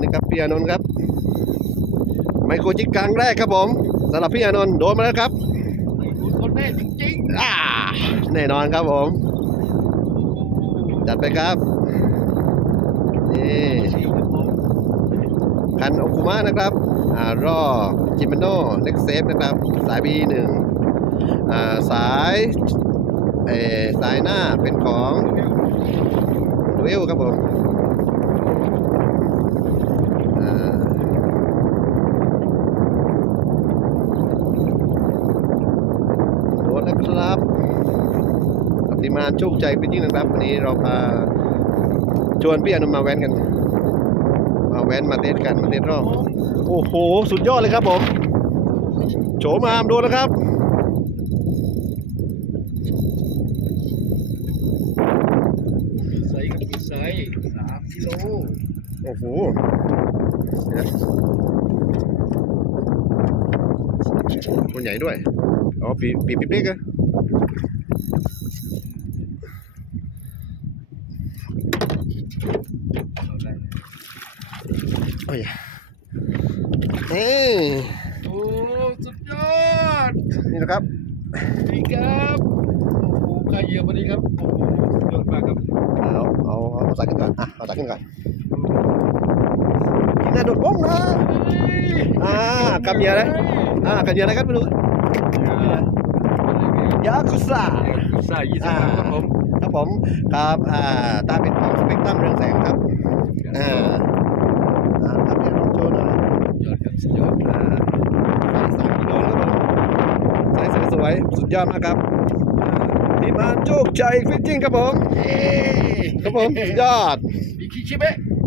นี่ครับพี่อานนท์ครับ ไมโครจิกครั้งแรกครับผมสำหรับพี่อานนท์โดนมาแล้วครับไอ้คุณคนแน่จริงอ่าแน่นอนครับผม จัดไปครับนี่ๆสี่ครับผมคันโอคุมะนะครับอ่ารอจิมโนเน็กเซฟนะครับ สาย B1 อ่าสายเออสายหน้าเป็นของดูเอลครับผมอ่าโด นแล้วครับ ปฏิมาณโชคใจเป็นยิ่งนะครับ วันนี้เราพาชวนพี่อนุมาแว้นกัน มาแว้นมาเทสกันมาเทสรอบ โอ้โห สุดยอดเลยครับผมโฉมามดูนะครับมีไซส์กับไซส์สามกิโลโอ้โหเนี่ยตัวใหญ่ด้วย อ๋อปีปีปีเล็กอะเอาได้โอ้ยเอ้ยโอ้สุดยอดนี่นะครับนี่ครับโอ้โหใครเยอะวันนี้ครับโอ้โหสุดยอดมากครับเอาเอาเอาใส่ขึ้นก่อนอะเอาใส่ขึ้นก่อนน่าโดดบ้งนะอ่ากับเมียนะอ่ากันเดียวนะครับไม่รู้ ยาคุซ่ากุซ่ายี่สิบครับผมครับผมครับอ่าตาเป็นของสเปกตรัมเรืองแสงครับอ่าอ่าครับเดี๋ยวลองโชว์หน่อยยอดครับสุดยอดอ่าใส่สองกิโลครับผมใส่สวยๆสุดยอดมากครับอ่าทีมงานโชคชัยฟิตติ้งครับผม เย้ครับผมสุดยอด มีคิชิเบะ